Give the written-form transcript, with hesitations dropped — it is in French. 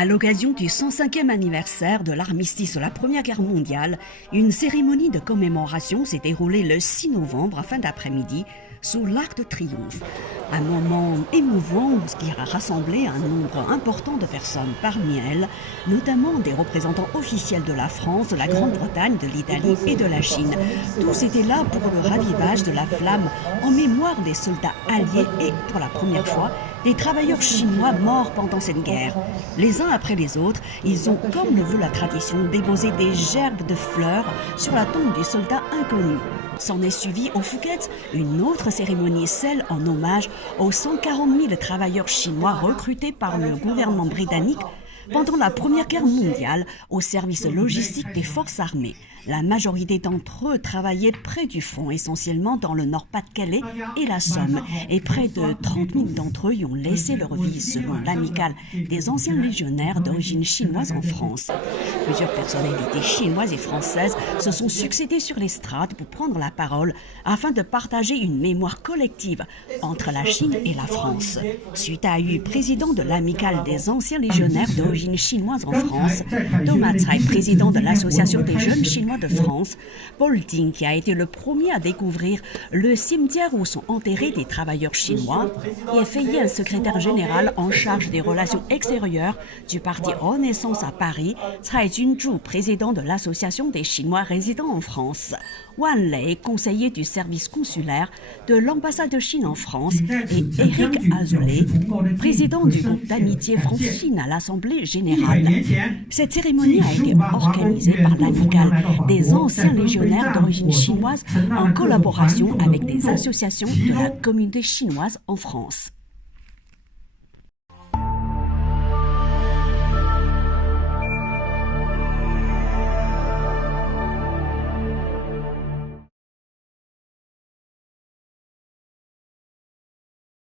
À l'occasion du 105e anniversaire de l'armistice de la Première Guerre mondiale, une cérémonie de commémoration s'est déroulée le 6 novembre à fin d'après-midi sous l'Arc de Triomphe. Un moment émouvant qui a rassemblé un nombre important de personnes parmi elles, notamment des représentants officiels de la France, de la Grande-Bretagne, de l'Italie et de la Chine. Tous étaient là pour le ravivage de la flamme en mémoire des soldats alliés et, pour la première fois, des travailleurs chinois morts pendant cette guerre. Les uns après les autres, ils ont, comme le veut la tradition, déposé des gerbes de fleurs sur la tombe des soldats inconnus. S'en est suivi au Phuket une autre cérémonie, celle en hommage aux 140 000 travailleurs chinois recrutés par le gouvernement britannique pendant la Première Guerre mondiale au service logistique des forces armées. La majorité d'entre eux travaillaient près du front, essentiellement dans le Nord-Pas-de-Calais et la Somme. Et près de 30 000 d'entre eux y ont laissé leur vie, selon l'amicale des anciens légionnaires d'origine chinoise en France. Plusieurs personnalités chinoises et françaises se sont succédées sur l'estrade pour prendre la parole afin de partager une mémoire collective entre la Chine et la France. Suite à eu président de l'amicale des anciens légionnaires d'origine chinoise en France, Thomas Tsai, président de l'association des jeunes chinois de France, Paul Ding, qui a été le premier à découvrir le cimetière où sont enterrés des travailleurs chinois, et Fei, un secrétaire général en charge des relations extérieures du parti Renaissance à Paris, Tsai Junzhu, président de l'association des Chinois résidant en France, Wan Lei, conseiller du service consulaire de l'ambassade de Chine en France, et Eric Azoulay, président du groupe d'amitié France-Chine à l'Assemblée générale. Cette cérémonie a été organisée par l'amicale des anciens légionnaires d'origine chinoise en collaboration avec des associations de la communauté chinoise en France.